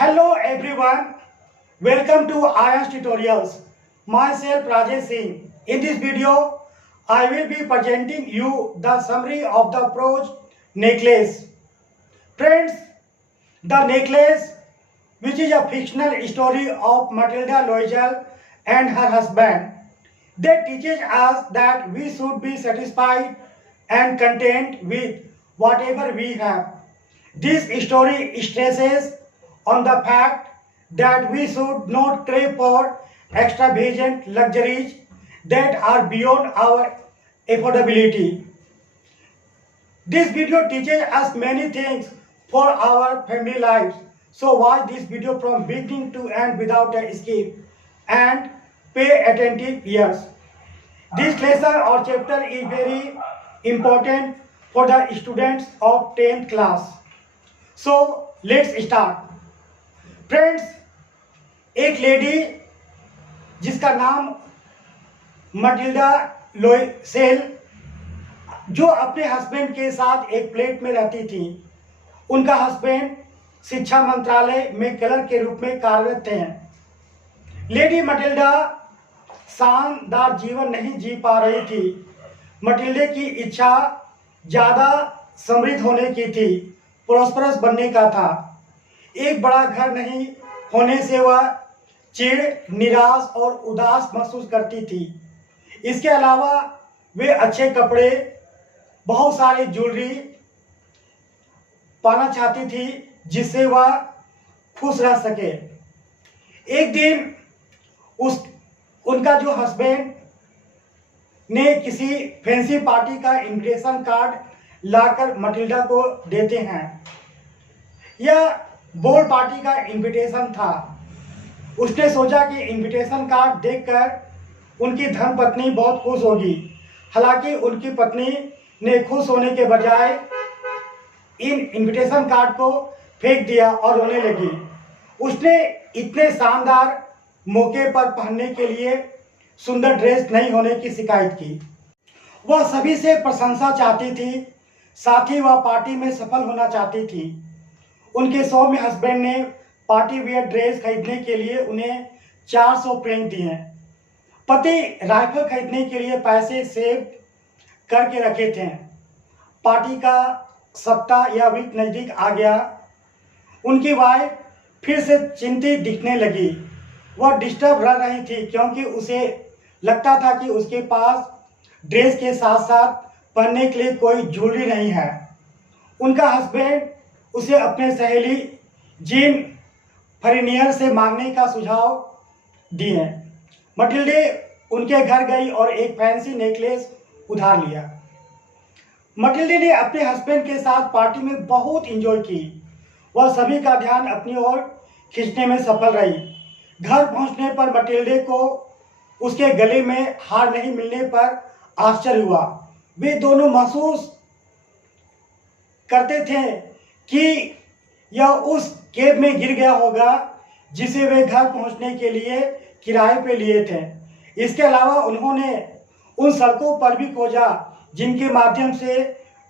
Hello everyone, welcome to IAS Tutorials. Myself Rajesh Singh. In this video, I will be presenting you the summary of the Prose necklace. Friends, the necklace, which is a fictional story of Matilda Loisel and her husband, that teaches us that we should be satisfied and content with whatever we have. This story stresses on the fact that we should not crave for extravagant luxuries that are beyond our affordability. This video teaches us many things for our family lives. So watch this video from beginning to end without a skip and pay attentive ears. This lesson or chapter is very important for the students of 10th class. So let's start. Friends, एक lady जिसका नाम Matilda लोयसेल, जो अपने husband के साथ एक flat में रहती थी। उनका हस्बैंड शिक्षा मंत्रालय में क्लर्क के रूप में कार्यरत थे। लेडी मटिल्डा शानदार जीवन नहीं जी पा रही थी। मटिल्डे की इच्छा ज़्यादा समृद्ध होने की थी, प्रॉस्परस बनने का था। एक बड़ा घर नहीं होने से वह चिढ़, निराश और उदास महसूस करती थी। इसके अलावा वे अच्छे कपड़े, बहुत सारी ज्वेलरी पाना चाहती थी जिससे वह खुश रह सके। एक दिन उनका जो हस्बैंड ने किसी फैंसी पार्टी का इनविटेशन कार्ड लाकर मटिल्डा को देते हैं। यह बोर्ड पार्टी का इनविटेशन था। उसने सोचा कि इनविटेशन कार्ड देखकर उनकी धर्मपत्नी बहुत खुश होगी। हालांकि उनकी पत्नी ने खुश होने के बजाय इन इनविटेशन कार्ड को फेंक दिया और रोने लगी। उसने इतने शानदार मौके पर पहनने के लिए सुंदर ड्रेस नहीं होने की शिकायत की। वह सभी से प्रशंसा चाहती थी, साथ ही वह पार्टी में सफल होना चाहती थी। उनके सौम्य हस्बैंड ने पार्टी वियर ड्रेस खरीदने के लिए उन्हें 400 फ्रैंक दिए। पति राइफल खरीदने के लिए पैसे सेव करके रखे थे। पार्टी का सप्ताह या वीक नज़दीक आ गया। उनकी वाइफ फिर से चिंतित दिखने लगी। वह डिस्टर्ब रह रही थी क्योंकि उसे लगता था कि उसके पास ड्रेस के साथ साथ पहनने के लिए कोई ज्वेलरी नहीं है। उनका हस्बैंड उसे अपने सहेली जीन फरीनियर से मांगने का सुझाव दिए। मटिल्डे उनके घर गई और एक फैंसी नेकलेस उधार लिया। मटिल्डे ने अपने हस्बैंड के साथ पार्टी में बहुत एंजॉय की। वह सभी का ध्यान अपनी ओर खींचने में सफल रही। घर पहुंचने पर मटिल्डे को उसके गले में हार नहीं मिलने पर आश्चर्य हुआ। वे दोनों महसूस करते थे कि यह उस केब में गिर गया होगा जिसे वे घर पहुंचने के लिए किराए पे लिए थे। इसके अलावा उन्होंने उन सड़कों पर भी खोजा जिनके माध्यम से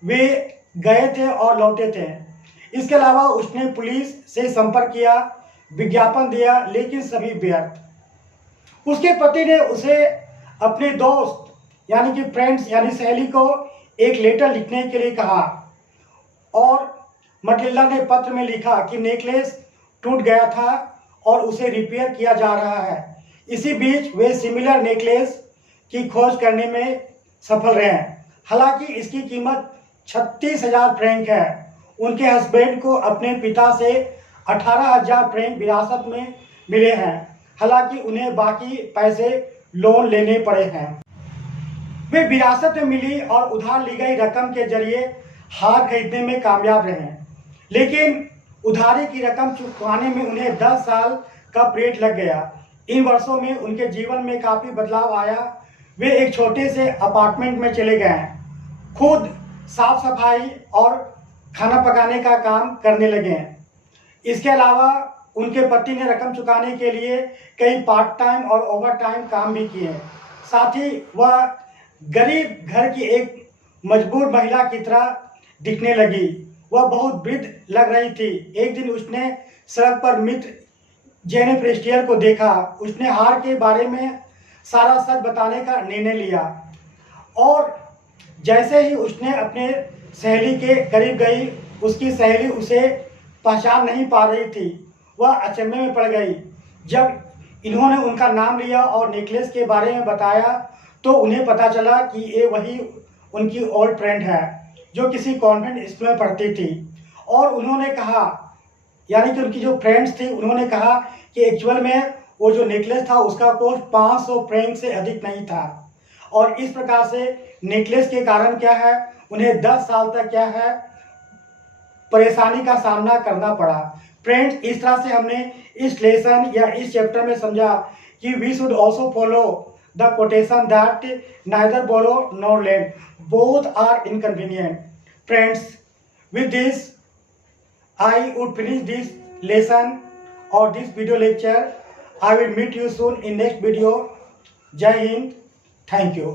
वे गए थे और लौटे थे। इसके अलावा उसने पुलिस से संपर्क किया, विज्ञापन दिया, लेकिन सभी व्यर्थ। उसके पति ने उसे अपने दोस्त यानी कि फ्रेंड्स यानी सहेली को एक लेटर लिखने के लिए कहा और मटिल्डा ने पत्र में लिखा कि नेकलेस टूट गया था और उसे रिपेयर किया जा रहा है। इसी बीच वे सिमिलर नेकलेस की खोज करने में सफल रहे हैं। हालांकि इसकी कीमत 36,000 फ्रैंक है। उनके हस्बैंड को अपने पिता से 18,000 फ्रैंक विरासत में मिले हैं। हालांकि उन्हें बाकी पैसे लोन लेने पड़े हैं। वे विरासत में मिली और उधार ली गई रकम के जरिए हार खरीदने में कामयाब रहे, लेकिन उधारी की रकम चुकाने में उन्हें 10 साल का पीरियड लग गया। इन वर्षों में उनके जीवन में काफ़ी बदलाव आया। वे एक छोटे से अपार्टमेंट में चले गए, खुद साफ सफाई और खाना पकाने का काम करने लगे। इसके अलावा उनके पति ने रकम चुकाने के लिए कई पार्ट टाइम और ओवर टाइम काम भी किए। साथ ही वह गरीब घर की एक मजबूर महिला की तरह दिखने लगी। वह बहुत वृद्ध लग रही थी। एक दिन उसने सड़क पर मित्र जेनी प्रेस्टियर को देखा। उसने हार के बारे में सारा सच बताने का निर्णय लिया और जैसे ही उसने अपने सहेली के करीब गई, उसकी सहेली उसे पहचान नहीं पा रही थी। वह अचंभे में पड़ गई। जब इन्होंने उनका नाम लिया और नेकलेस के बारे में बताया तो उन्हें पता चला कि ये वही उनकी ओल्ड फ्रेंड है जो किसी कॉन्वेंट स्कूल में पढ़ती थी। और उन्होंने कहा, यानी कि उनकी जो फ्रेंड्स थी, उन्होंने कहा कि एक्चुअल में वो जो नेकलेस था उसका कॉस्ट 500 फ्रैंक से अधिक नहीं था। और इस प्रकार से नेकलेस के कारण क्या है, उन्हें 10 साल तक क्या है परेशानी का सामना करना पड़ा। फ्रेंड्स, इस तरह से हमने इस लेसन या इस चैप्टर में समझा कि we should also follow the quotation that neither borrow nor lend, both are inconvenient. Friends, with this I would finish this lesson or this video lecture. I will meet you soon in next video. Jai Hind. Thank you.